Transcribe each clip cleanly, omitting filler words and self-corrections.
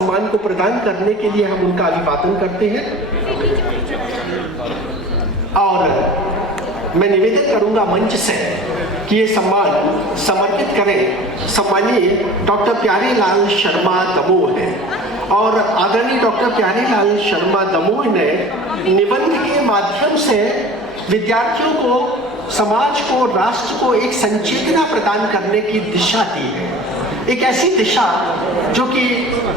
सम्मान को प्रदान करने के लिए हम उनका अभिवादन करते हैं और मैं निवेदन करूंगा मंच से कि ये सम्मान समर्पित करें सम्मानीय डॉक्टर प्यारेलाल शर्मा दमोह है। और आदरणीय डॉक्टर प्यारेलाल शर्मा दमोह ने निबंध के माध्यम से विद्यार्थियों को, समाज को, राष्ट्र को एक संचेतना प्रदान करने की दिशा दी है। एक ऐसी दिशा जो कि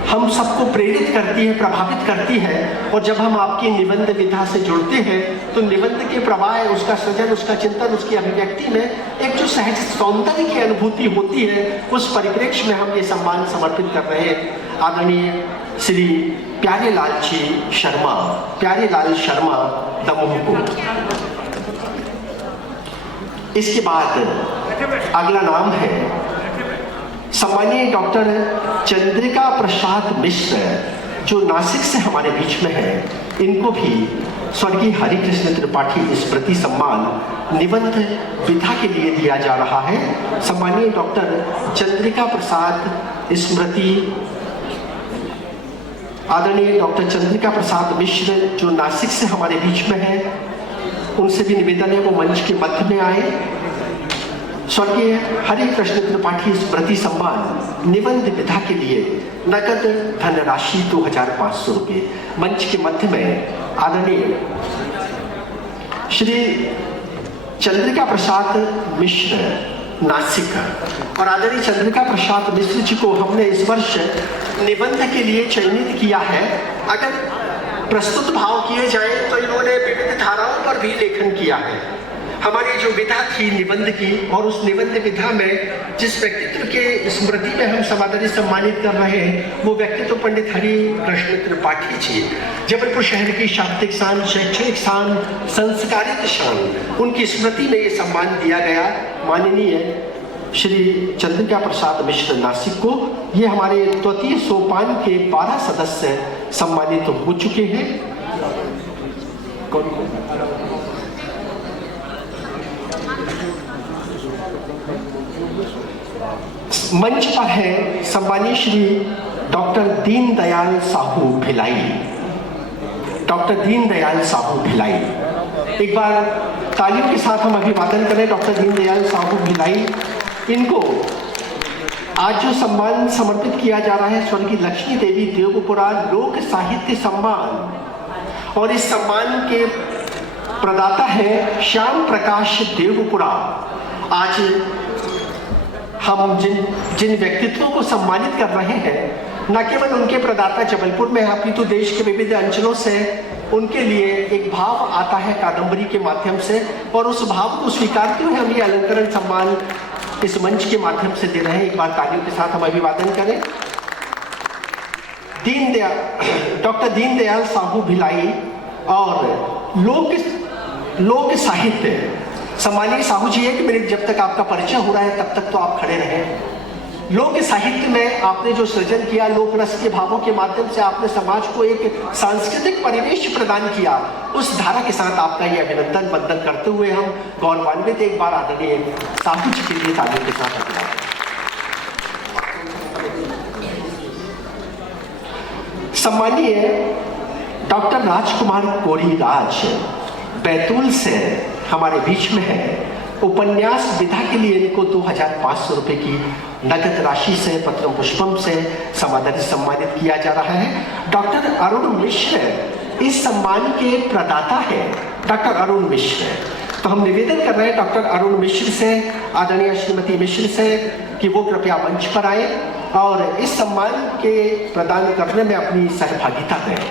हम सबको प्रेरित करती है, प्रभावित करती है। और जब हम आपकी निबंध विधा से जुड़ते हैं तो निबंध के प्रवाह, उसका सृजन, उसका चिंतन, उसकी अभिव्यक्ति में एक जो सहज सौंदर्य की अनुभूति होती है, उस परिप्रेक्ष्य में हम ये सम्मान समर्पित कर रहे हैं आदरणीय श्री प्यारेलाल शर्मा दमोह को। इसके बाद अगला नाम है सम्मानीय डॉक्टर चंद्रिका प्रसाद मिश्र, जो नासिक से हमारे बीच में है। इनको भी स्वर्गीय हरिकृष्ण त्रिपाठी स्मृति सम्मान निबंध विधा के लिए दिया जा रहा है। सम्मानीय डॉक्टर चंद्रिका प्रसाद स्मृति, आदरणीय डॉक्टर चंद्रिका प्रसाद मिश्र जो नासिक से हमारे बीच में है, उनसे भी निवेदन है वो मंच के मध्य में आए। स्वर्गीय हरिकृष्ण त्रिपाठी स्मृति सम्मान निबंध विधा के लिए नगद धनराशि 2500 रुपये। मंच के मध्य में आदरणीय श्री चंद्रिका प्रसाद मिश्र नासिक, और आदरणीय चंद्रिका प्रसाद मिश्र जी को हमने इस वर्ष निबंध के लिए चयनित किया है। अगर प्रस्तुत भाव किए जाए तो इन्होंने विविध धाराओं पर भी लेखन किया है। हमारी जो विधा थी निबंध की, और उस निबंध विधा में जिस व्यक्तित्व के स्मृति में हम समादरी सम्मानित कर रहे हैं वो व्यक्तित्व पंडित हरिकृष्ण त्रिपाठी जी, जबलपुर शहर की शाब्दिक शान, शैक्षणिक शान, संस्कारित शान, उनकी स्मृति में ये सम्मान दिया गया। माननीय श्री चंद्रिका प्रसाद मिश्र नासिक को ये हमारे द्वितीय सोपान के 12 सदस्य सम्मानित हो चुके हैं। मंच पर है सम्मानीय श्री डॉक्टर दीनदयाल साहू भिलाई। डॉक्टर दीनदयाल साहू भिलाई, एक बार तालियों के साथ हम अभिवादन करें डॉक्टर दीनदयाल साहू भिलाई। इनको आज जो सम्मान समर्पित किया जा रहा है स्वर्गीय लक्ष्मी देवी देवपुरा लोक साहित्य सम्मान, और इस सम्मान के प्रदाता है श्याम प्रकाश देवपुरा। आज हम जिन व्यक्तित्वों को सम्मानित कर रहे हैं, न केवल उनके प्रदाता जबलपुर में, अपितु देश के विविध अंचलों से उनके लिए एक भाव आता है कादंबरी के माध्यम से, और उस भाव को स्वीकारते हुए हम ये अलंकरण सम्मान इस मंच के माध्यम से दे रहे हैं। एक बार तालियों के साथ हम अभिवादन करें। डॉक्टर दीनदयाल साहू भिलाई और लोक साहित्य सम्मानीय साहू जी, एक मिनट जब तक आपका परिचय हो रहा है तब तक तो आप खड़े रहें। लोक साहित्य में आपने जो सृजन किया, लोक रस के भावों के माध्यम से आपने समाज को एक सांस्कृतिक परिवेश प्रदान किया, उस धारा के साथ आपका ये अभिनंदन वंदन करते हुए हम गौरवान्वित एक बार आदरणीय साहू जी के लिए तालियों के साथ अभिवादन। सम्मानीय डॉक्टर राजकुमार कोरी राज बैतूल से हमारे बीच में है। उपन्यास विधा के लिए इनको 2500 रुपये की नगद राशि से पत्र पुष्पम से समादरी सम्मानित किया जा रहा है। डॉक्टर अरुण मिश्र इस सम्मान के प्रदाता है। डॉक्टर अरुण मिश्र, तो हम निवेदन कर रहे हैं डॉक्टर अरुण मिश्र से, आदरणीय श्रीमती मिश्र से, कि वो कृपया मंच पर आए और इस सम्मान के प्रदान करने में अपनी सहभागिता दें।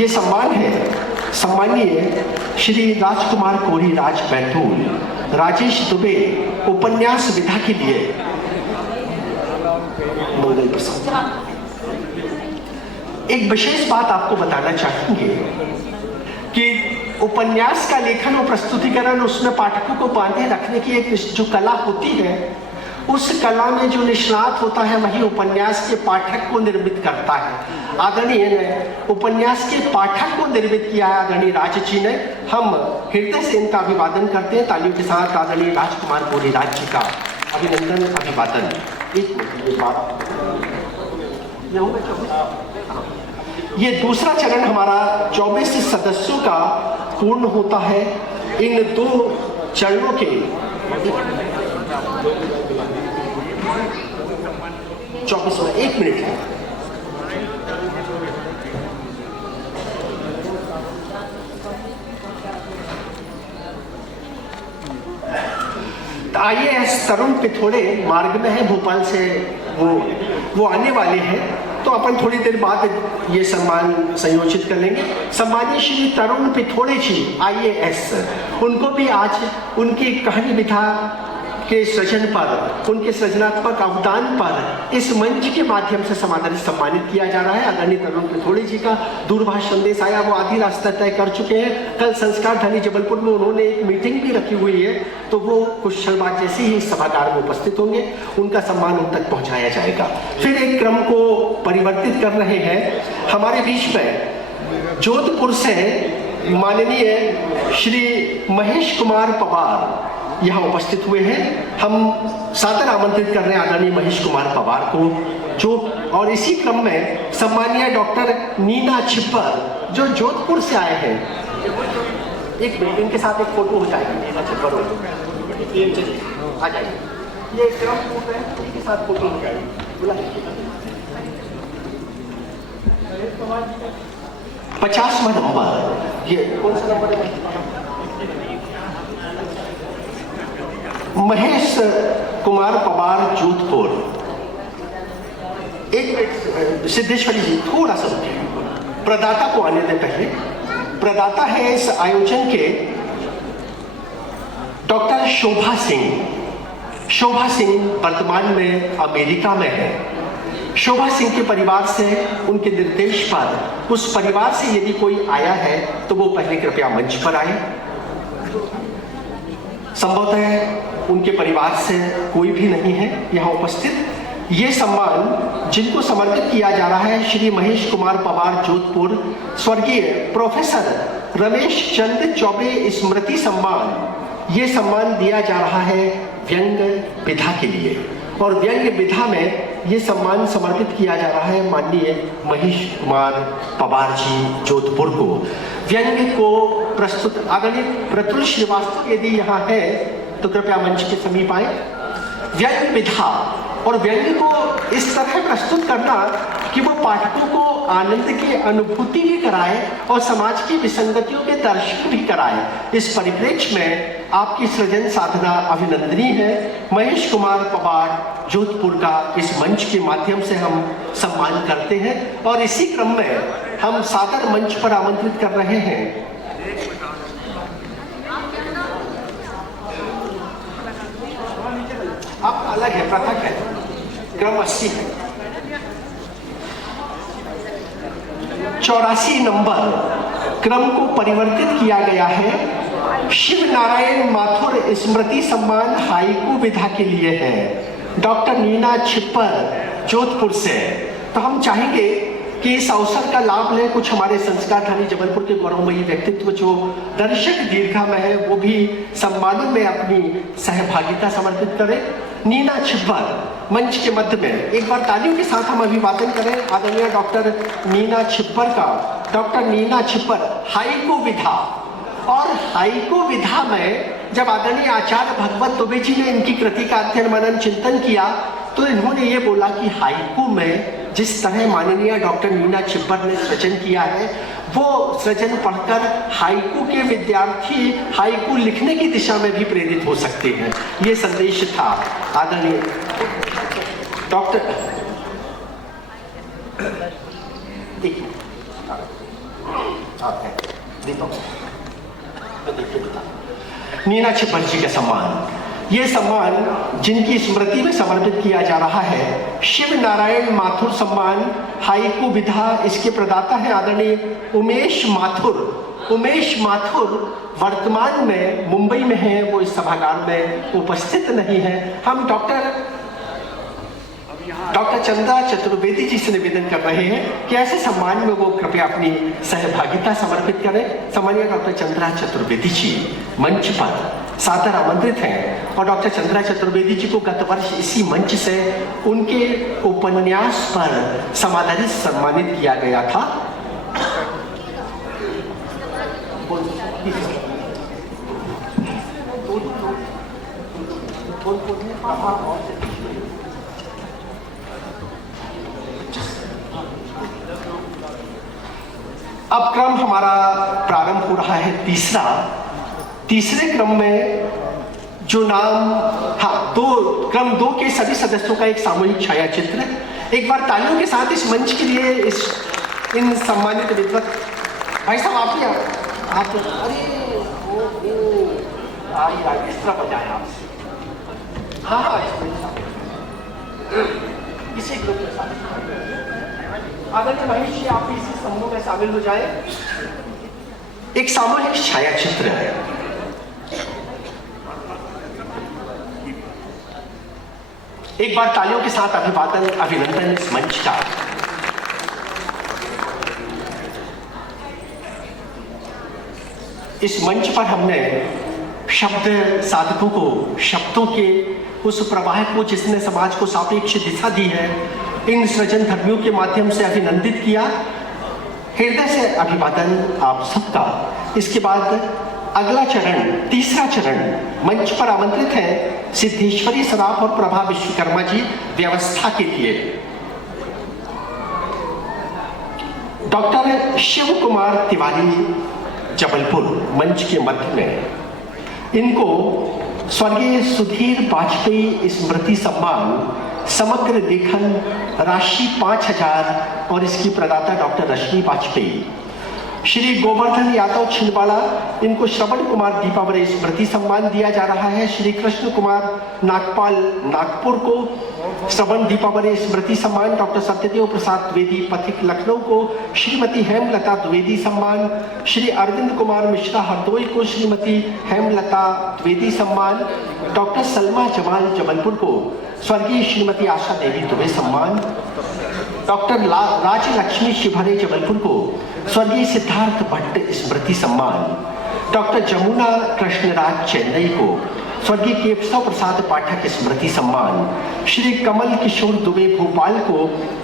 ये सम्मान है सम्मानीय श्री राजकुमार कोरी राज बैतूल, राजेश दुबे उपन्यास विधा के लिए मंगल प्रसाद। एक विशेष बात आपको बताना चाहेंगे कि उपन्यास का लेखन और प्रस्तुतिकरण, उसमें पाठकों को बांधे रखने की एक जो कला होती है, उस कला में जो निष्णात होता है वही उपन्यास के पाठक को निर्मित करता है। आदरणीय ने उपन्यास के पाठक को निर्मित किया है, आदरणीय राज जी ने। हम हृदय से इनका अभिवादन करते हैं तालियों के साथ। आदरणीय राजकुमार कोरी राज जी का अभिनंदन, अभिवादन। एक मिनट, ये होगा 24। ये दूसरा चरण हमारा 24 सदस्यों का पूर्ण होता है। इन 2 चरणों के 24 में 1 मिनट है। IAS तरुण पिथोड़े मार्ग में है, भोपाल से वो आने वाले हैं, तो अपन थोड़ी देर बाद ये सम्मान संयोजित कर लेंगे। सम्मानीय श्री तरुण पिथोड़े जी IAS, उनको भी आज उनकी कहानी विधा के सृजन पर, उनके सृजनात्मक अवदान पर इस मंच के माध्यम से सम्मानित किया जा रहा है। आदरणीय तरुण पिथोड़े जी का दूरभाष संदेश आया, वो आधी रास्ता तय कर चुके हैं। कल संस्कार धनी जबलपुर में उन्होंने एक मीटिंग भी रखी हुई है, तो वो कुछ क्षण बाद जैसे ही इस सभागार में उपस्थित होंगे, उनका सम्मान उन तक पहुंचाया जाएगा। फिर एक क्रम को परिवर्तित कर रहे हैं। हमारे बीच में जोधपुर से माननीय श्री महेश कुमार पवार यहाँ उपस्थित हुए हैं। हम सादर आमंत्रित कर रहे हैं आदरणीय महेश कुमार पवार को, जो और इसी क्रम में सम्मानीय डॉक्टर नीना छिब्बर जो जोधपुर से आए हैं। एक मिनट, इनके साथ एक फोटो हो जाएगी। नीना छिब्बर आ जाइए, ये क्रम पूर्ण है, इनके साथ फोटो हो जाएगी। बुला 50वां नंबर, ये कौन सा नंबर है? महेश कुमार पवार जोधपुर। एक मिनट सिद्धेश्वरी जी, थोड़ा सा रुकिए, प्रदाता को आने दें। पहले प्रदाता है इस आयोजन के डॉक्टर शोभा सिंह। शोभा सिंह वर्तमान में अमेरिका में है। शोभा सिंह के परिवार से, उनके निर्देश पर, उस परिवार से यदि कोई आया है तो वो पहले कृपया मंच पर आए। संभवतः उनके परिवार से कोई भी नहीं है यहाँ उपस्थित। ये सम्मान जिनको समर्पित किया जा रहा है, श्री महेश कुमार पवार जोधपुर, स्वर्गीय प्रोफेसर रमेश चंद्र चौबे स्मृति सम्मान। ये सम्मान दिया जा रहा है व्यंग विधा के लिए, और व्यंग विधा में ये सम्मान समर्पित किया जा रहा है माननीय महेश कुमार पवार जी जोधपुर को। व्यंग को प्रस्तुत आदरणीय प्रतुल श्रीवास्तव यदि यहाँ है तो कृपया मंच के समीप आए। व्यंग विधा और व्यंग को इस तरह प्रस्तुत करना कि वो पाठकों को आनंद की अनुभूति भी कराए और समाज की विसंगतियों के दर्शन भी कराए। इस परिप्रेक्ष्य में आपकी सृजन साधना अभिनंदनीय है। महेश कुमार पवार जोधपुर का इस मंच के माध्यम से हम सम्मान करते हैं, और इसी क्रम में हम सादर मंच पर आमंत्रित कर रहे हैं आपका अलग है, पृथक है, क्रम 80 है। 84 नंबर क्रम को परिवर्तित किया गया है। शिव नारायण माथुर स्मृति सम्मान हाइकू विधा के लिए है, डॉक्टर नीना छिब्बर जोधपुर से। तो हम चाहेंगे कि इस अवसर का लाभ लें कुछ हमारे संस्कार धनी जबलपुर के गौरवमयी व्यक्तित्व जो दर्शक दीर्घा में है, वो भी सम्मानों में अपनी सहभागिता समर्पित करें। नीना छिब्बर मंच के मध्य में एक बार तालियों के साथ हम अभिवादन करें आदरणीय डॉक्टर नीना छिब्बर का। डॉक्टर नीना छिब्बर हाइकू विधा, और हाइकू विधा में जब आदरणीय आचार्य भगवत दुबे जी ने इनकी कृति का अध्ययन मनन चिंतन किया तो इन्होंने ये बोला कि हाइकू में जिस तरह माननीय डॉक्टर नीना छिब्बर ने सृजन किया है, वो सृजन पढ़कर हाइकू के विद्यार्थी हाइकू लिखने की दिशा में भी प्रेरित हो सकते हैं। ये संदेश था आदरणीय डॉक्टर। नीना छिब्बर जी का सम्मान, ये सम्मान जिनकी स्मृति में समर्पित किया जा रहा है, शिव नारायण माथुर सम्मान हाइकू विधा। इसके प्रदाता हैं आदरणीय उमेश माथुर। उमेश माथुर वर्तमान में मुंबई में हैं, वो इस सभागार में उपस्थित नहीं है। हम डॉक्टर चंद्रा चतुर्वेदी जी से निवेदन कर रहे हैं कि ऐसे सम्मान में वो कृपया अपनी सहभागिता समर्पित करें। सम्मानीय डॉक्टर चंद्रा चतुर्वेदी जी मंच पर सादर आमंत्रित हैं और डॉक्टर चंद्रा चतुर्वेदी जी को गत वर्ष इसी मंच से उनके उपन्यास पर समादरित सम्मानित किया गया था। अब क्रम हमारा प्रारंभ हो रहा है तीसरे क्रम में जो नाम, क्रम 2 के सभी सदस्यों का एक सामूहिक छाया चित्र। एक बार तालियों के साथ इस मंच के लिए इन सम्मानित विद्वत भाई साहब आप अरे इस तरह हो जाए आपसे। इसी ग्रुप में शामिल आदरणीय महेश जी, आप इसी समूह में शामिल हो जाए। एक सामूहिक छाया चित्र है। एक बार तालियों के साथ अभिनंदन इस मंच का। इस मंच पर हमने शब्द साधकों को, शब्दों के उस प्रवाह को जिसने समाज को सापेक्ष दिशा दी है, इन सृजन धर्मियों के माध्यम से अभिनंदित किया। हृदय से अभिवादन आप सबका। इसके बाद अगला चरण, तीसरा चरण, मंच पर आमंत्रित हैं सिद्धेश्वरी सराफ और प्रभा विश्वकर्मा जी व्यवस्था के लिए। डॉक्टर शिव कुमार तिवारी जबलपुर मंच के मध्य में। इनको स्वर्गीय सुधीर वाजपेयी स्मृति सम्मान, समग्र लेखन, राशि 5000 और इसकी प्रदाता डॉक्टर रश्मि वाजपेयी। श्री गोवर्धन यादव छिंदवाड़ा, इनको श्रवण कुमार दीपावली स्मृति सम्मान दिया जा रहा है। श्री कृष्ण कुमार नागपाल नागपुर को श्रवण दीपावली स्मृति सम्मान। डॉक्टर सत्यदेव प्रसाद द्विवेदी पथिक लखनऊ को श्रीमती हेमलता द्विवेदी सम्मान। श्री अरविंद कुमार मिश्रा हरदोई को श्रीमती हेमलता द्विवेदी सम्मान। डॉक्टर सलमा जमाल जबलपुर को स्वर्गीय श्रीमती आशा देवी दुबे सम्मान। डॉक्टर राजलक्ष्मी शिवहरे जबलपुर को स्वर्गीय सिद्धार्थ भट्ट स्मृति सम्मान। डॉक्टर जमुना कृष्णराज चेन्नई को स्वर्गीय केशव प्रसाद पाठक स्मृति सम्मान। श्री कमल किशोर दुबे भोपाल को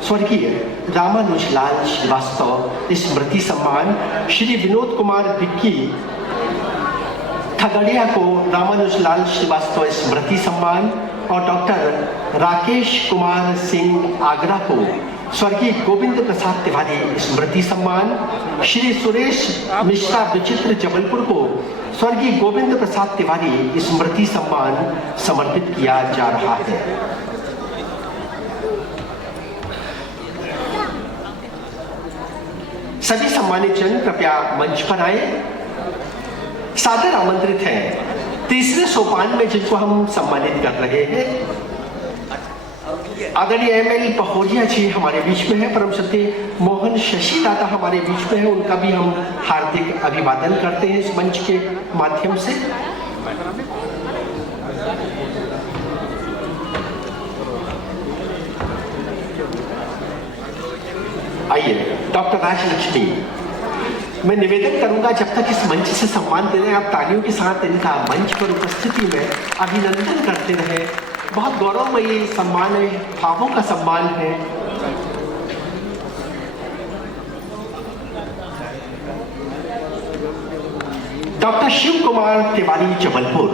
स्वर्गीय रामानुजलाल श्रीवास्तव स्मृति सम्मान। श्री विनोद कुमार विक्की खगड़िया को रामानुजलाल श्रीवास्तव स्मृति सम्मान और डॉक्टर राकेश कुमार सिंह आगरा को स्वर्गीय गोविंद प्रसाद तिवारी स्मृति सम्मान। श्री सुरेश मिश्रा विचित्र जबलपुर को स्वर्गीय गोविंद प्रसाद तिवारी स्मृति सम्मान समर्पित किया जा रहा है। सभी सम्मानित जन कृपया मंच पर आए। सादर आमंत्रित हैं तीसरे सोपान में जिनको हम सम्मानित कर रहे हैं। आदरणीय एमएल पहोरिया जी हमारे बीच में है। परम सत्य मोहन शशि दादा हमारे बीच में है। उनका भी हम हार्दिक अभिवादन करते हैं इस मंच के माध्यम से। आइए डॉक्टर राजलक्ष्मी, मैं निवेदन करूंगा जब तक इस मंच से सम्मान दे रहे हैं, आप तालियों के साथ इनका मंच पर उपस्थिति में अभिनंदन करते रहे। बहुत गौरवमयी सम्मान है, भावों का सम्मान है। डॉक्टर शिव कुमार तिवारी जबलपुर,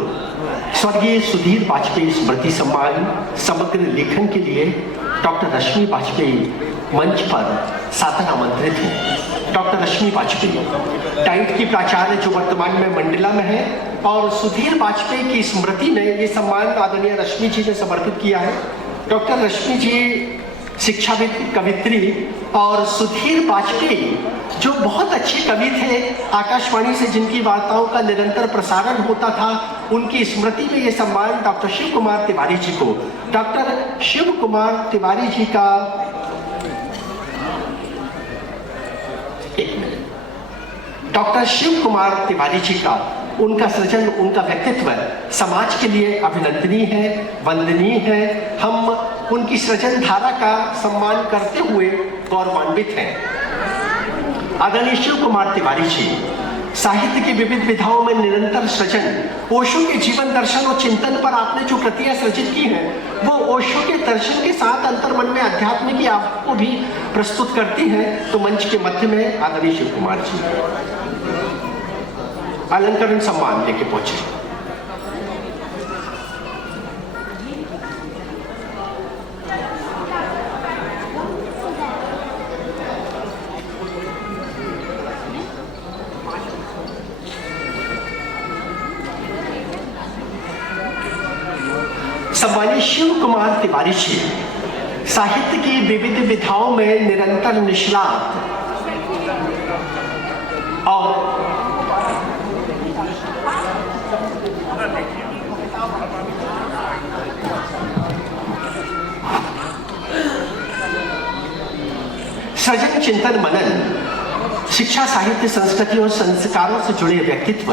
स्वर्गीय सुधीर वाजपेयी स्मृति सम्मान, समग्र लेखन के लिए डॉक्टर रश्मि वाजपेयी मंच पर सादर आमंत्रित हैं। डॉक्टर रश्मि वाजपेयी डाइट की प्राचार्य जो वर्तमान में मंडला में है और सुधीर वाजपेयी की स्मृति में ये सम्मान आदरणीय रश्मि जी ने समर्पित किया है। डॉक्टर रश्मि जी शिक्षाविद, कवित्री और सुधीर वाजपेयी जो बहुत अच्छे कवि थे, आकाशवाणी से जिनकी वार्ताओं का निरंतर प्रसारण होता था, उनकी स्मृति में ये सम्मान डॉक्टर शिव कुमार तिवारी जी को। डॉक्टर शिव कुमार तिवारी जी का डॉक्टर शिव कुमार तिवारी जी का, उनका सृजन, उनका व्यक्तित्व समाज के लिए अभिनंदनीय है, वंदनीय है। हम उनकी सृजन धारा का सम्मान करते हुए गौरवान्वित हैं। आदरणीय शिव कुमार तिवारी जी साहित्य की विविध विधाओं में निरंतर सृजन, ओशो के जीवन दर्शन और चिंतन पर आपने जो कृतियां सृजित की हैं वो ओशो के दर्शन के साथ अंतर्मन में अध्यात्म की आपको भी प्रस्तुत करती हैं। तो मंच के मध्य में आदरणीय शिव कुमार जी अलंकरण सम्मान लेके पहुंचे। सम्मानित शिव कुमार तिवारी जी साहित्य की विविध विधाओं में निरंतर निष्णात और सृजन, चिंतन, मनन, शिक्षा, साहित्य, संस्कृति और संस्कारों से जुड़े व्यक्तित्व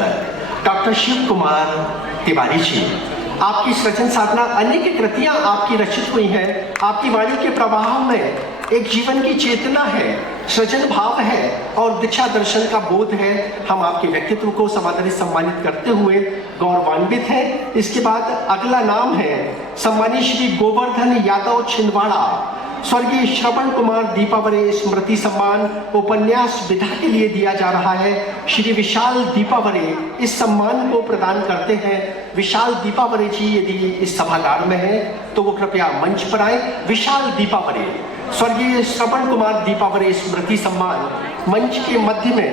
डॉक्टर शिव कुमार तिवारी जी, आपकी सृजन साधना अनेक कृतियां आपकी रचित हुई हैं। आपकी वाणी के प्रवाह में एक जीवन की चेतना है, सृजन भाव है और दीक्षा दर्शन का बोध है। हम आपके व्यक्तित्व को समादरित सम्मानित करते हुए गौरवान्वित हैं। इसके बाद अगला नाम है सम्मानित श्री गोवर्धन यादव छिंदवाड़ा, स्वर्गीय श्रवण कुमार दीपावरे स्मृति सम्मान उपन्यास विधा के लिए दिया जा रहा है। श्री विशाल दीपावरे इस सम्मान को प्रदान करते हैं। विशाल दीपावरे जी यदि इस सभागार में हैं तो वो कृपया मंच पर आए। विशाल दीपावरे, स्वर्गीय श्रवण कुमार दीपावरे स्मृति सम्मान मंच के मध्य में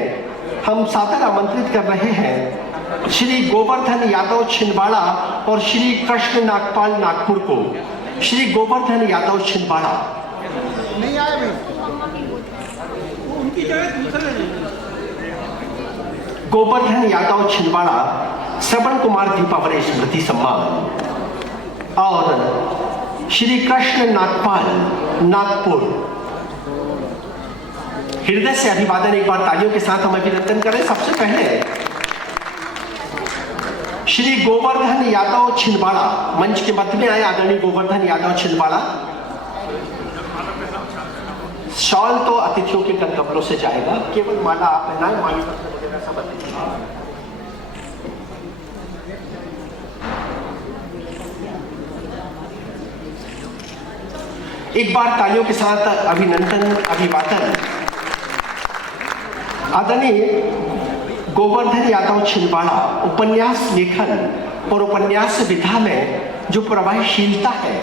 हम सादर आमंत्रित कर रहे हैं श्री गोवर्धन यादव छिंदवाड़ा और श्री कृष्ण नागपाल नागपुर को। श्री गोवर्धन यादव छिंदवाड़ा नहीं आए भी, उनकी जगह दूसरे गोवर्धन यादव छिंदवाड़ा श्रवण कुमार दीपावरे स्मृति सम्मान और श्री कृष्ण नागपाल नागपुर। हृदय से अभिवादन एक बार तालियों के साथ हम अभिनंदन करें। सबसे पहले श्री गोवर्धन यादव छिंदवाड़ा मंच के मध्य में आए। आदरणीय गोवर्धन यादव छिंदवाड़ा, शॉल तो अतिथियों के कपड़ों से जाएगा, केवल माला आप पहनाएं, माली पत्र वगैरह सब अतिथि। एक बार तालियों के साथ अभिनंदन अभिवादन आदरणीय गोवर्धन यादव छिंदवाड़ा। उपन्यास लेखन और उपन्यास विधा में जो प्रभावशीलता है,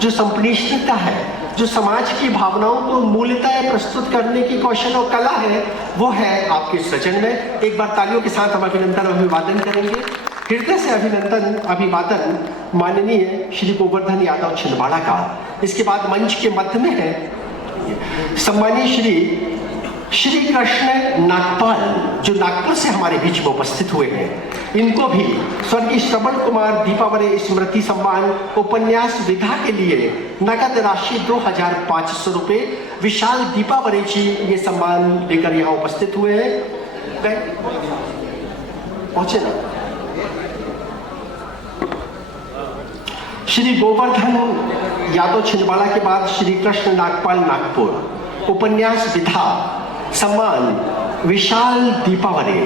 जो संप्रेषणीयता है, जो समाज की भावनाओं को मूलतः प्रस्तुत करने की कौशल और कला है, वो है आपके सृजन में। एक बार तालियों के साथ हम अभिनंदन अभिवादन करेंगे। हृदय से अभिनंदन अभिवादन माननीय श्री गोवर्धन यादव छिंदवाड़ा का। इसके बाद मंच के मध्य में है सम्मानीय श्री कृष्ण नागपाल, जो नागपुर से हमारे बीच में उपस्थित हुए हैं। इनको भी स्वर्गीय श्रवण कुमार दीपावरे स्मृति सम्मान उपन्यास विधा के लिए नगद राशि 2500 रुपये। विशाल दीपावरे जी ये सम्मान लेकर यहाँ उपस्थित हुए हैं। पहुंचे ना। श्री गोवर्धन यादव छिंदवाड़ा के बाद श्री कृष्ण नागपाल नागपुर उपन्यास विधा सम्मान विशाल दीपावरे।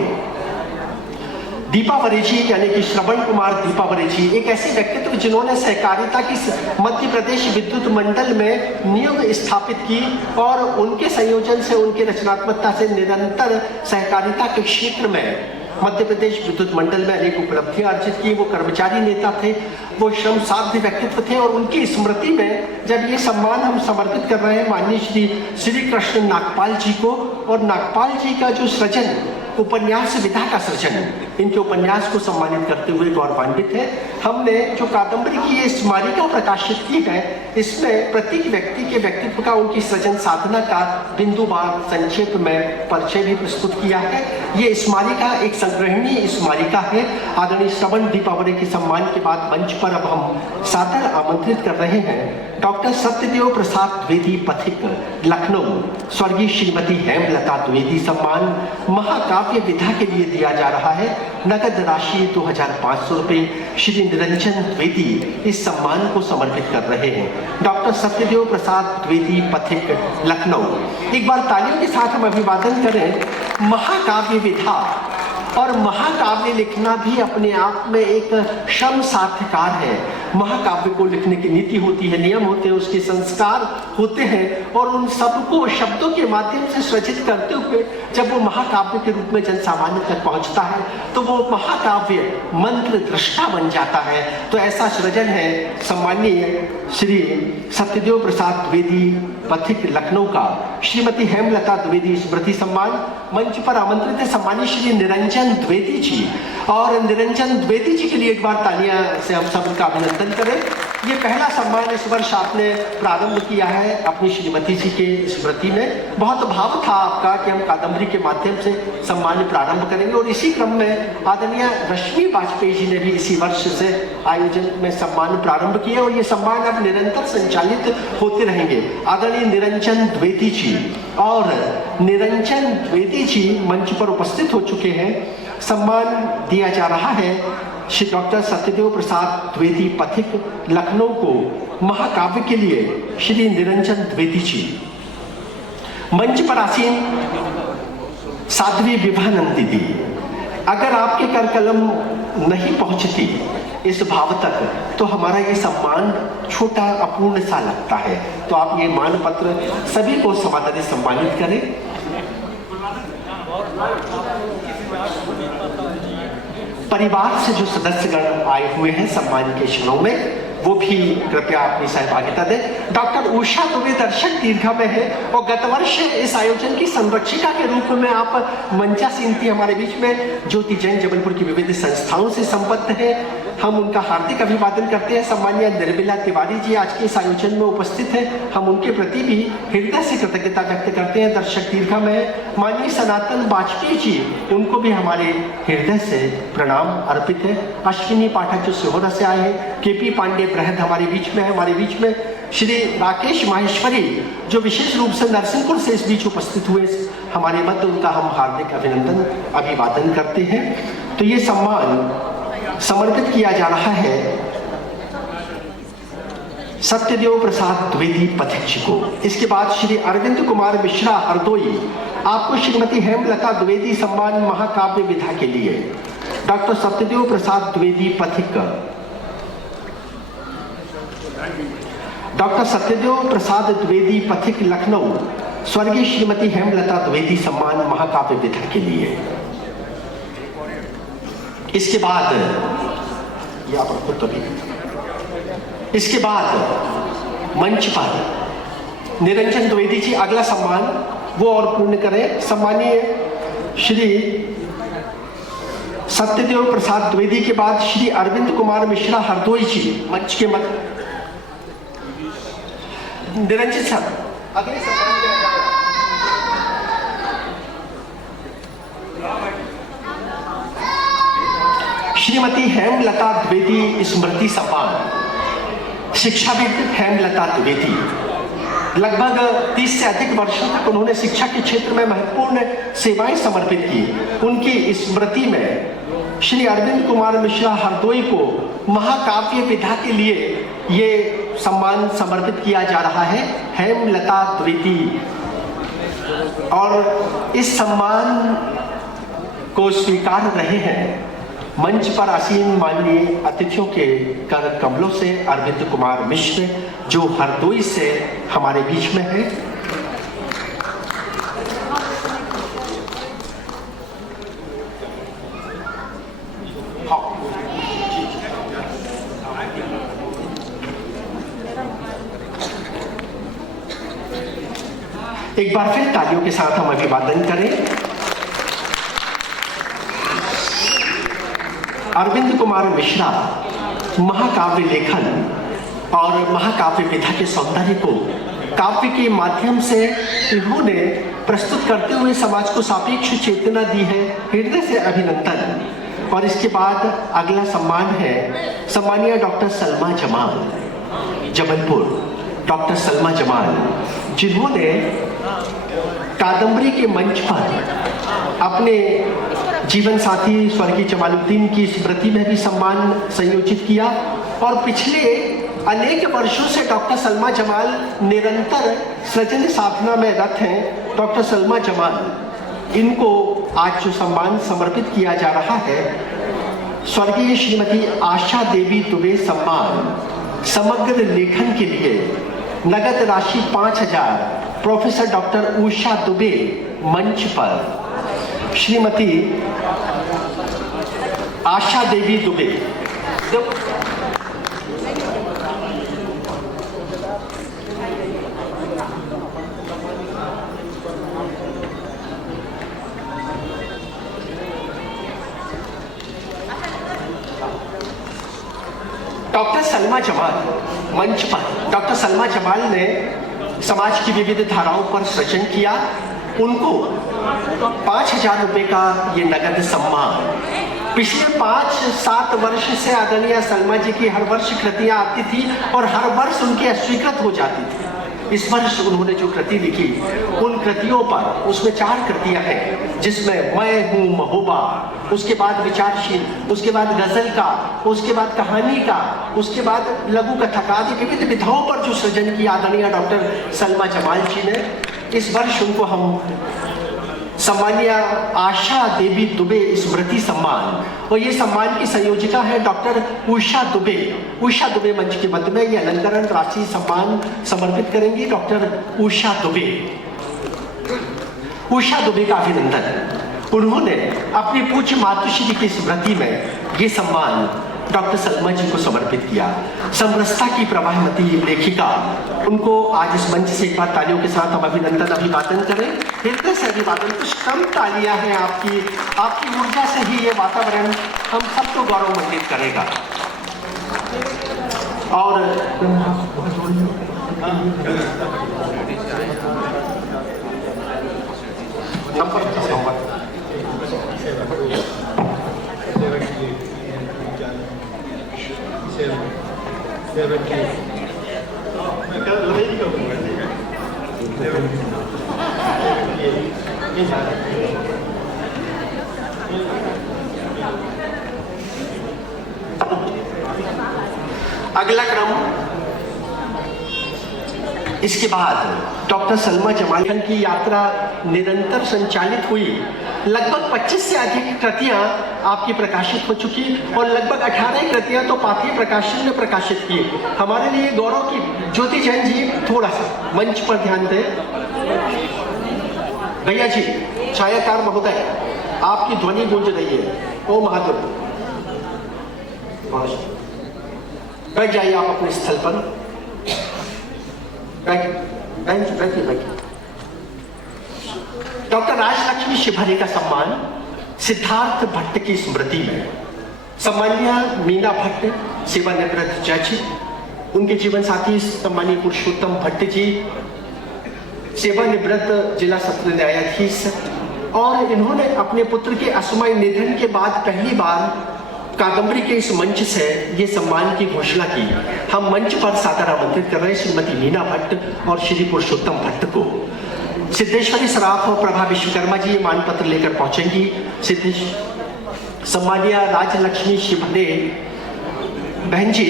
दीपावरे जी यानी कि श्रवण कुमार दीपावरे जी एक ऐसे व्यक्तित्व जिन्होंने सहकारिता की मध्य प्रदेश विद्युत मंडल में नियोग स्थापित की और उनके संयोजन से, उनके रचनात्मकता से निरंतर सहकारिता के क्षेत्र में मध्य प्रदेश विद्युत मंडल में अनेक उपलब्धियां अर्जित की। वो कर्मचारी नेता थे, वो श्रम साध्य व्यक्तित्व थे और उनकी स्मृति में जब ये सम्मान हम समर्पित कर रहे हैं माननीय श्री कृष्ण नागपाल जी को, और नागपाल जी का जो सृजन उपन्यास विधा का सृजन, इनके उपन्यास को सम्मानित करते हुए गौरवान्वित है। हमने जो कादम्बरी की ये स्मारिका प्रकाशित की है, इसमें प्रत्येक व्यक्ति के व्यक्तित्व का, उनकी सृजन साधना का बिंदुवार संक्षेप में परिचय भी प्रस्तुत किया है। ये स्मारिका एक संग्रहणीय स्मारिका है। आदरणीय श्रवण दीपावरे के सम्मान के बाद मंच पर अब हम सादर आमंत्रित कर रहे हैं डॉक्टर सत्यदेव प्रसाद द्विवेदी पथिक लखनऊ, स्वर्गीय श्रीमती हेमलता द्विवेदी सम्मान महाकाव्य विधा के लिए दिया जा रहा है। नगद राशि 2500 रुपये। श्री निरंजन द्विवेदी इस सम्मान को समर्पित कर रहे हैं। डॉक्टर सत्यदेव प्रसाद द्विवेदी पथिक लखनऊ। एक बार तालियों के साथ हम अभिवादन करें। महाकाव्य विधा और महाकाव्य लिखना भी अपने आप में एक श्रम साध्यकार है। महाकाव्य को लिखने की नीति होती है, नियम होते हैं, उसके संस्कार होते हैं, और उन सबको शब्दों के माध्यम से सृजित करते हुए जब वो महाकाव्य के रूप में जनसामान्य तक पहुंचता है तो वो महाकाव्य मंत्र दृष्टा बन जाता है। तो ऐसा सृजन है सम्माननीय श्री सत्यदेव प्रसाद द्विवेदी पथिक लखनऊ का श्रीमती हेमलता द्विवेदी स्मृति सम्मान। मंच पर आमंत्रित है सम्मानित श्री निरंजन द्विवेदी जी, और निरंजन द्विवेदी जी के लिए एक बार तालियां से हम सब का अभिनंदन करें। ये पहला सम्मान इस वर्ष आपने प्रारंभ किया है अपनी श्रीमती जी के स्मृति में। बहुत भाव था आपका कि हम कादम्बरी के माध्यम से सम्मान प्रारंभ करेंगे, और इसी क्रम में आदरणीय रश्मि वाजपेयी जी ने भी इसी वर्ष से आयोजन में सम्मान प्रारंभ किया, और ये सम्मान अब निरंतर संचालित होते रहेंगे। आदरणीय निरंजन द्विवेदी जी, और निरंजन द्विवेदी जी मंच पर उपस्थित हो चुके हैं। सम्मान दिया जा रहा है श्री डॉक्टर सत्यदेव प्रसाद द्विवेदी पथिक लखनऊ को महाकाव्य के लिए श्री निरंजन द्विवेदी जी। मंच पर आसीन साध्वी विभानंदी दी, अगर आपके कर कलम नहीं पहुंचती इस भाव तक तो हमारा ये सम्मान छोटा अपूर्ण सा लगता है। तो आप ये मान पत्र सभी को समादर सम्मानित करें। परिवार से जो सदस्यगण आए हुए हैं सम्मान के क्षणों में, वो भी कृपया अपनी सहभागिता दें। डॉक्टर उषा दुबे दर्शक दीर्घा में है, और गत वर्ष इस आयोजन की संरक्षिका के रूप में आप मंचासीन थी हमारे बीच में। ज्योति जैन जबलपुर की विविध संस्थाओं से संबद्ध है, हम उनका हार्दिक अभिवादन करते हैं। सम्मानीय निर्मला तिवारी जी आज के इस आयोजन में उपस्थित हैं, हम उनके प्रति भी हृदय से कृतज्ञता व्यक्त करते हैं। दर्शक दीर्घा में माननीय सनातन वाजपेयी जी, उनको भी हमारे हृदय से प्रणाम अर्पित है। अश्विनी पाठक जो सिहोरा से आए हैं, केपी पांडे बृहद हमारे बीच में है, हमारे बीच में श्री राकेश माहेश्वरी जो विशेष रूप से नरसिंहपुर से इस बीच उपस्थित हुए हमारे मध्य, उनका हम हार्दिक अभिनंदन अभिवादन करते हैं। तो ये सम्मान समर्पित किया जा रहा है सत्यदेव प्रसाद द्विवेदी पथिक जी को। इसके बाद श्री अरविंद कुमार मिश्रा हरदोई, आपको श्रीमती हेमलता द्विवेदी सम्मान महाकाव्य विधा के लिए। डॉक्टर सत्यदेव प्रसाद द्विवेदी पथिक, डॉक्टर सत्यदेव प्रसाद द्विवेदी पथिक लखनऊ, स्वर्गीय श्रीमती हेमलता द्विवेदी सम्मान महाकाव्य विधा के लिए। इसके बाद इसके बाद मंच पर निरंजन द्विवेदी जी अगला सम्मान वो और पूर्ण करें। सम्मानीय श्री सत्यदेव प्रसाद द्विवेदी के बाद श्री अरविंद कुमार मिश्रा हरदोई जी मंच के मध्य। निरंजन सर अगले सम्मान दिया जाएगा। श्रीमती हेमलता द्विवेदी स्मृति सम्मान, शिक्षाविद हेमलता द्विवेदी। लगभग 30 से अधिक वर्षों तक उन्होंने शिक्षा के क्षेत्र में महत्वपूर्ण सेवाएं समर्पित की। उनकी स्मृति में श्री अरविंद कुमार मिश्रा हरदोई को महाकाव्य विधा के लिए ये सम्मान समर्पित किया जा रहा है, हेमलता द्विवेदी। और इस सम्मान को स्वीकार रहे हैं मंच पर आसीन माननीय अतिथियों के कर कमलों से अरविंद कुमार मिश्र जो हरदोई से हमारे बीच में है। एक बार फिर तालियों के साथ हम अभिवादन करें। अरविंद कुमार मिश्रा महाकाव्य लेखन और महाकाव्य विधा के सौंदर्य को काव्य के माध्यम से इन्होंने प्रस्तुत करते हुए समाज को सापेक्ष चेतना दी है, हृदय से अभिनंदन। और इसके बाद अगला सम्मान है सम्मानीय डॉक्टर सलमा जमाल जबलपुर। डॉक्टर सलमा जमाल जिन्होंने कादम्बरी के मंच पर अपने जीवन साथी स्वर्गीय जमालुद्दीन की स्मृति में भी सम्मान संयोजित किया, और पिछले अनेक वर्षों से डॉक्टर सलमा जमाल निरंतर सृजन साधना में रत हैं। डॉक्टर सलमा जमाल इनको आज जो सम्मान समर्पित किया जा रहा है, स्वर्गीय श्रीमती आशा देवी दुबे सम्मान समग्र लेखन के लिए नगद राशि 5,000 प्रोफेसर डॉक्टर उषा दुबे मंच पर। श्रीमती आशा देवी दुबे। डॉक्टर सलमा जमाल मंच पर। डॉक्टर सलमा जमाल ने समाज की विविध धाराओं पर सृजन किया। उनको 5,000 रुपए का ये नगद सम्मान। पिछले 5-7 वर्ष से आदरणीय सलमा जी की हर वर्ष कृतियां आती थी और हर वर्ष उनकी अस्वीकृत हो जाती थी। इस वर्ष उन्होंने जो कृति लिखी, उन कृतियों पर, उसमें 4 कृतियां हैं, जिसमें मैं हूँ महोबा, उसके बाद विचारशील, उसके बाद गजल का, उसके बाद कहानी का, उसके बाद लघु कथा का आदि विविध विधाओं पर जो सृजन किया आदरणीय डॉक्टर सलमा जमाल जी ने। इस वर्ष उनको हम सम्मानीय आशा देवी दुबे स्मृति सम्मान, और ये सम्मान की संयोजिका है डॉक्टर उषा दुबे। उषा दुबे मंच के मध्य में ये अलंकरण राशि सम्मान समर्पित करेंगी डॉक्टर उषा दुबे। उषा दुबे का अभिनंदन। उन्होंने अपनी पूज्य मातृश्री की स्मृति में ये सम्मान डॉक्टर सलमा जी को समर्पित किया। समरसता की प्रवाहमती लेखिका, उनको आज इस मंच से एक बार तालियों के साथ हम अभिनंदन अभिवादन करें। हृदय से अभिवादन। कुछ कम तालियां हैं आपकी ऊर्जा से ही ये वातावरण हम सबको गौरवमंडित करेगा। और अगला क्रम, इसके बाद डॉक्टर सलमा जमाल की यात्रा निरंतर संचालित हुई। लगभग 25 से अधिक कृतियां आपकी प्रकाशित हो चुकी और लगभग 18 कृतियां तो पाथेय प्रकाशन ने प्रकाशित की। हमारे लिए गौरव की ज्योति जैन जी थोड़ा सा मंच पर ध्यान दें। भैया जी, छायाकार महोदय, आपकी ध्वनि गूंज रही है। ओ महादेव, बैठ जाइए आप अपने स्थल पर। बैठिए। डॉक्टर राजलक्ष्मी शिवहरे का सम्मान सिद्धार्थ भट्ट की स्मृति में। सम्मानीय मीना भट्ट सेवानिवृत्त जज, उनके जीवन साथी सम्मानीय पुरुषोत्तम भट्ट जी सेवानिवृत्त जिला सत्र न्यायाधीश, और इन्होंने अपने पुत्र के असमय निधन के बाद पहली बार कादम्बरी के इस मंच से ये सम्मान की घोषणा की। हम मंच पर सादर आमंत्रित कर रहे हैं श्रीमती मीना भट्ट और श्री पुरुषोत्तम भट्ट को। सिद्धेश्वरी सराफ और प्रभा विश्वकर्मा जी ये मानपत्र लेकर पहुंचेंगी। सम्मानीय राजलक्ष्मी शिवहरे बहन जी,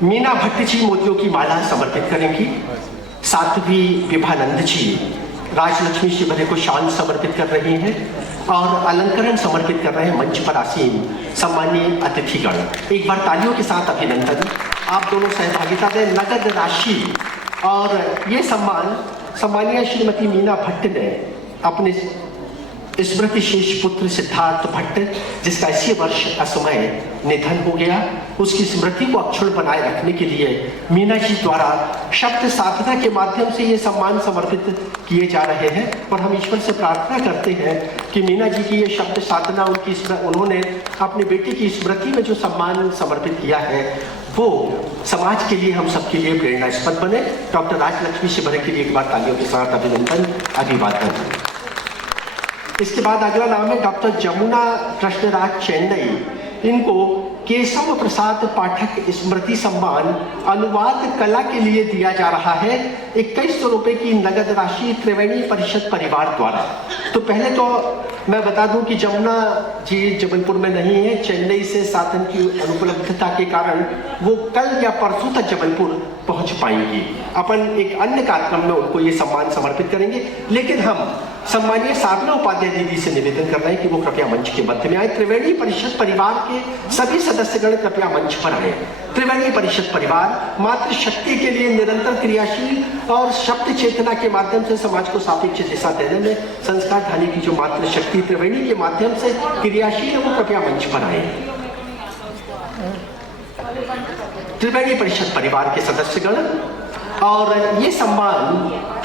मीना भट्ट जी मोतियों की माला समर्पित करेंगी। साध्वी विभानंद जी राजलक्ष्मी शिवहरे को शाल समर्पित कर रही हैं और अलंकरण समर्पित कर रहे हैं मंच पर आसीन सम्मानीय अतिथिगण। एक बार तालियों के साथ अभिनंदन। आप दोनों सहभागिता दें। नगद राशि और ये सम्मान सम्मानीय श्रीमती मीना भट्ट ने अपने स्मृति शेष पुत्र सिद्धार्थ भट्ट, जिसका इसी वर्ष असमय निधन हो गया, उसकी स्मृति को अक्षुण्ण बनाए रखने के लिए मीना जी द्वारा शब्द साधना के माध्यम से ये सम्मान समर्पित किए जा रहे हैं। और हम ईश्वर से प्रार्थना करते हैं कि मीना जी की ये शब्द साधना, उन्होंने अपनी बेटी की स्मृति में जो सम्मान समर्पित किया है, वो समाज के लिए, हम सबके लिए प्रेरणास्पद बने। डॉक्टर राजलक्ष्मी शिवहरे के लिए एक बार तालियों के साथ अभिनंदन अभिवादन। इसके बाद अगला नाम है डॉक्टर जमुना कृष्णराज चेन्नई। इनको केशव प्रसाद पाठक स्मृति सम्मान अनुवाद कला के लिए दिया जा रहा है 2100 रुपए की नगद राशि त्रिवेणी परिषद परिवार द्वारा। तो पहले तो मैं बता दूं कि जमुना जी जबलपुर में नहीं है, चेन्नई से साधन की अनुपलब्धता के कारण वो कल या परसों तक जबलपुर पहुंच पाएंगी। अपन एक अन्य कार्यक्रम में उनको ये सम्मान समर्पित करेंगे, लेकिन हम सम्मानीय साधना उपाध्याय दीदी से निवेदन कर रहे हैं कि वो कृपया मंच के मध्य में आए। त्रिवेणी परिषद परिवार के सभी सदस्यगण कृपया मंच पर आए। त्रिवेणी परिषद परिवार मातृशक्ति के लिए निरंतर क्रियाशील और शब्द चेतना के माध्यम से समाज को सापेक्ष दिशा देने में संस्कार ढाली की जो मातृशक्ति त्रिवेणी के माध्यम से क्रियाशील है, वो कृपया मंच पर आए। त्रिवेणी परिषद परिवार के सदस्यगण, और ये सम्मान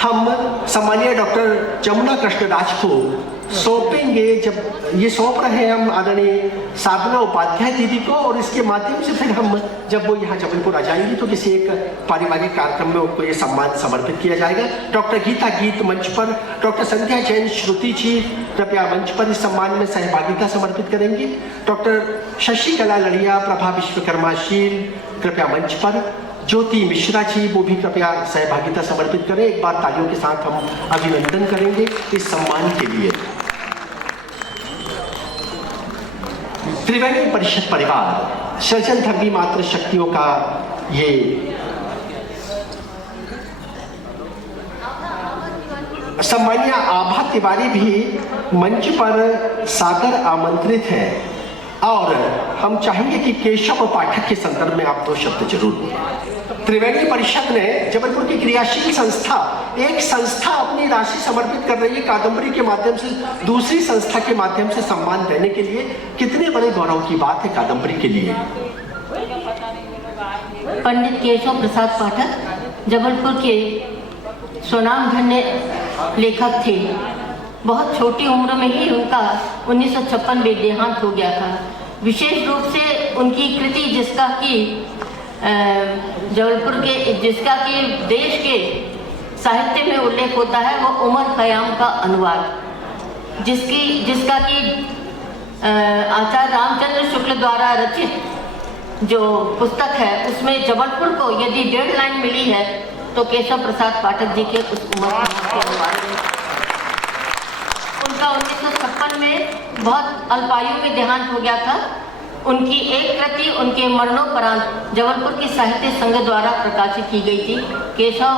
हम सम्मानीय डॉक्टर जमुना कृष्णराज को सौंपेंगे। जब ये सौंप रहे हैं हम आदरणीय साधना उपाध्याय दीदी को, और इसके माध्यम से फिर हम जब वो यहाँ जबलपुर आ जाएंगी तो किसी एक पारिवारिक कार्यक्रम में उनको ये सम्मान समर्पित किया जाएगा। डॉक्टर गीता गीत मंच पर, डॉक्टर संध्या जैन श्रुति जी कृपया मंच पर इस सम्मान में सहभागिता समर्पित करेंगी। डॉक्टर शशिकला लड़िया, प्रभा विश्वकर्माशील कृपया मंच पर। ज्योति मिश्रा जी वो भी कृपया सहभागिता समर्पित करें। एक बार तालियों के साथ हम अभिनंदन करेंगे इस सम्मान के लिए। त्रिवेणी परिषद परिवार सृजन धर्मी मातृ शक्तियों का ये सम्मानीय आभा तिवारी भी मंच पर सादर आमंत्रित है, और हम चाहेंगे कि केशव पाठक के संदर्भ में आप दो शब्द जरूर। त्रिवेणी परिषद ने जबलपुर की क्रियाशील संस्था, एक संस्था अपनी राशि समर्पित कर रही है कादम्बरी के माध्यम से दूसरी संस्था के माध्यम से सम्मान देने के लिए। कितने बड़े गौरव की बात है कादम्बरी के लिए। पंडित केशव प्रसाद पाठक जबलपुर के स्वनामधन्य लेखक थे। बहुत छोटी उम्र में ही उनका 1956 में देहांत हो गया था। विशेष रूप से उनकी कृति जिसका कि जबलपुर के, जिसका कि देश के साहित्य में उल्लेख होता है, वो उमर खयाम का अनुवाद, जिसका कि आचार्य रामचंद्र शुक्ल द्वारा रचित जो पुस्तक है उसमें जबलपुर को यदि 1.5 लाइन मिली है तो केशव प्रसाद पाठक जी के उस उमर खयाम के अनुवाद में। उनका 1956 में बहुत अल्पायु में देहांत हो गया था। उनकी एक कृति उनके मरणोपरांत जबलपुर की साहित्य संघ द्वारा प्रकाशित की गई थी, केशव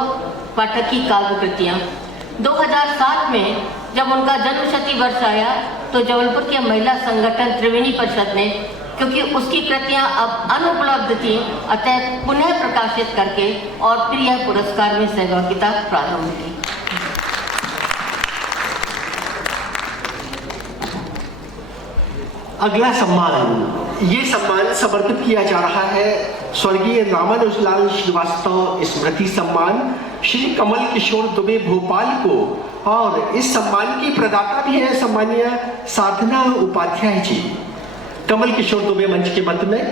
पाठक की काव्य कृतियाँ। 2007 में जब उनका जन्मशती वर्ष आया तो जबलपुर के महिला संगठन त्रिवेणी परिषद ने, क्योंकि उसकी कृतियाँ अब अनुपलब्ध थी, अतः पुनः प्रकाशित करके और फिर यह पुरस्कार में सहभागिता प्रारंभ की। अगला सम्मान, ये सम्मान समर्पित किया जा रहा है स्वर्गीय रामानुजलाल श्रीवास्तव स्मृति सम्मान श्री कमल किशोर दुबे भोपाल को, और इस सम्मान की प्रदाता भी है सम्मानीय साधना उपाध्याय जी। कमल किशोर दुबे मंच के मध्य में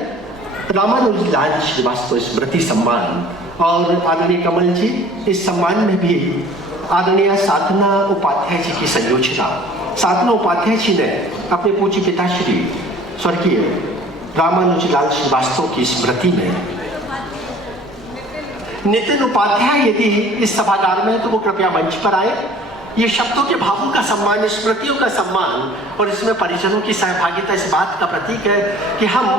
रामानुजलाल श्रीवास्तव स्मृति सम्मान, और आदरणीय कमल जी इस सम्मान में भी आदरणीय साधना उपाध्याय जी की संयोजना। साधना उपाध्याय जी ने अपने पूज्य पिताश्री स्वर्गीय रामानुजलाल श्रीवास्तव की स्मृति में, नितिन उपाध्याय यदि इस सभागार में तो वो कृपया मंच पर आए। ये शब्दों के भावों का सम्मान, स्मृतियों का सम्मान, और इसमें परिजनों की सहभागिता इस बात का प्रतीक है कि हम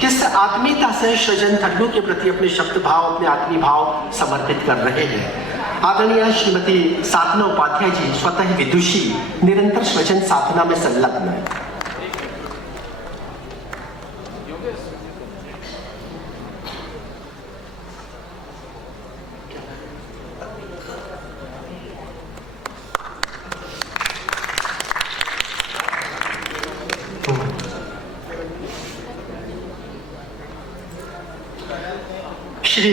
किस आत्मीयता से सृजन धर्मियों के प्रति अपने शब्द भाव, अपने आत्मीय भाव समर्पित कर रहे हैं। आदरणीय श्रीमती साधना उपाध्याय जी स्वतः विदुषी, निरंतर सृजन साधना में संलग्न है। श्री